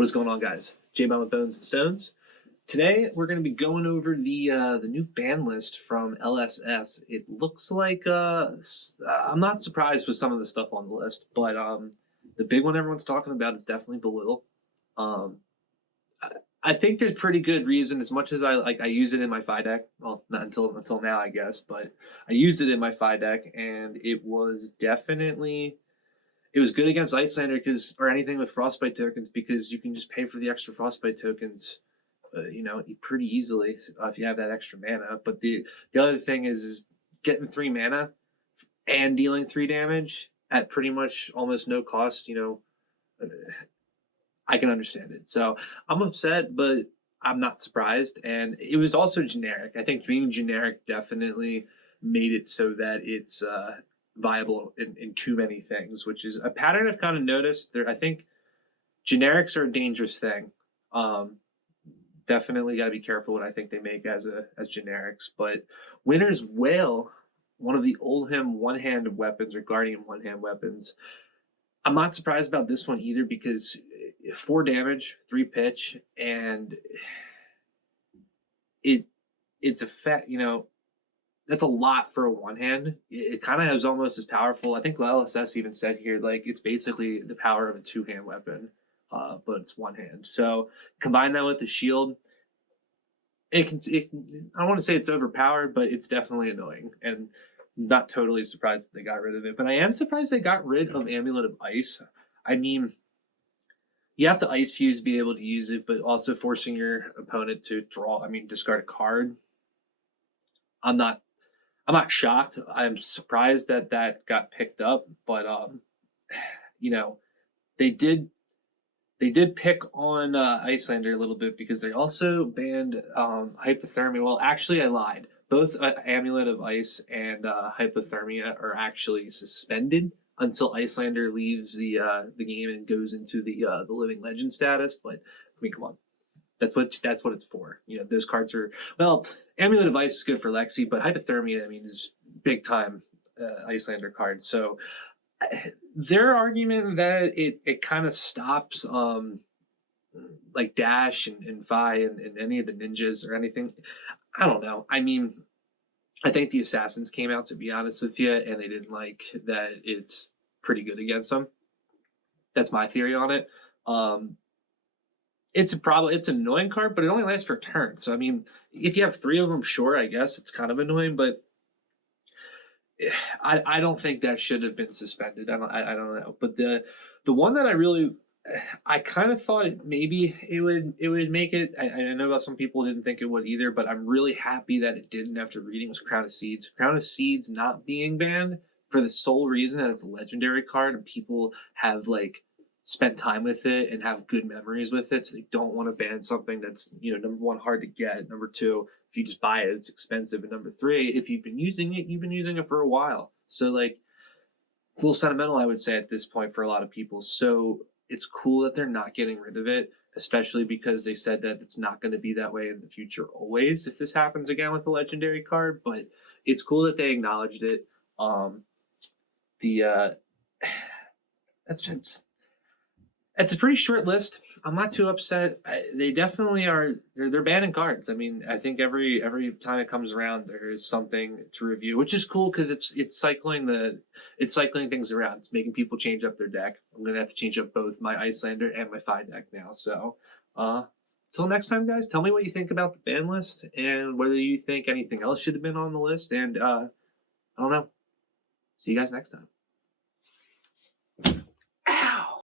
What is going on, guys? J-Bomb with Bones and Stones. Today we're going to be going over the new ban list from LSS. It looks like I'm not surprised with some of the stuff on the list, but the big one everyone's talking about is definitely Belittle. Um, I think there's pretty good reason. As much as I use it in my FI deck. Well, not until now, I guess, but I used it in my FI deck, and it was definitely. It was good against Icelander or anything with Frostbite tokens because you can just pay for the extra Frostbite tokens, pretty easily if you have that extra mana. But the other thing is getting 3 mana and dealing 3 damage at pretty much almost no cost. I can understand it. So I'm upset, but I'm not surprised. And it was also generic. I think being generic definitely made it so that it's viable in too many things, which is a pattern I've kind of noticed. I think generics are a dangerous thing. Definitely got to be careful what I think they make as generics. But Winter's Wail, one of the Oldhim one-hand weapons or Guardian one-hand weapons, I'm not surprised about this one either because 4 damage, 3 pitch, and it's effect. That's a lot for a one-hand. It kind of has almost as powerful. I think LSS even said here, like, it's basically the power of a 2-hand weapon, but it's one hand. So combine that with the shield, I don't want to say it's overpowered, but it's definitely annoying. And not totally surprised that they got rid of it. But I am surprised they got rid of Amulet of Ice. I mean, you have to Ice Fuse to be able to use it, but also forcing your opponent to discard a card. I'm not shocked. I'm surprised that got picked up, but they did pick on Icelander a little bit because they also banned Hypothermia. Well, actually, I lied. Both Amulet of Ice and Hypothermia are actually suspended until Icelander leaves the game and goes into the Living Legend status. But I mean, come on. That's what it's for. Those cards are, well, Amulet of Ice is good for Lexi, but Hypothermia, is big time Icelander cards. So their argument that it kind of stops like Dash and Vi and any of the ninjas or anything, I don't know. I think the Assassins came out, to be honest with you, and they didn't like that it's pretty good against them. That's my theory on it. It's an annoying card, but it only lasts for a turn. So if you have 3 of them, sure, I guess it's kind of annoying, but I don't think that should have been suspended. I don't know. But the one that I kind of thought maybe it would make it. I know about some people didn't think it would either, but I'm really happy that it didn't after reading was Crown of Seeds. Crown of Seeds not being banned for the sole reason that it's a legendary card and people have spent time with it and have good memories with it, so they don't want to ban something that's number 1, hard to get, number 2, if you just buy it, it's expensive, and number 3, if you've been using it for a while. So it's a little sentimental, I would say, at this point for a lot of people. So it's cool that they're not getting rid of it, especially because they said that it's not going to be that way in the future always if this happens again with a legendary card. But it's cool that they acknowledged it. It's a pretty short list. I'm not too upset. They definitely are. They're banning cards. I think every time it comes around, there is something to review, which is cool because it's cycling things around. It's making people change up their deck. I'm gonna have to change up both my Icelander and my FI deck now. So, till next time, guys. Tell me what you think about the ban list and whether you think anything else should have been on the list. And I don't know. See you guys next time.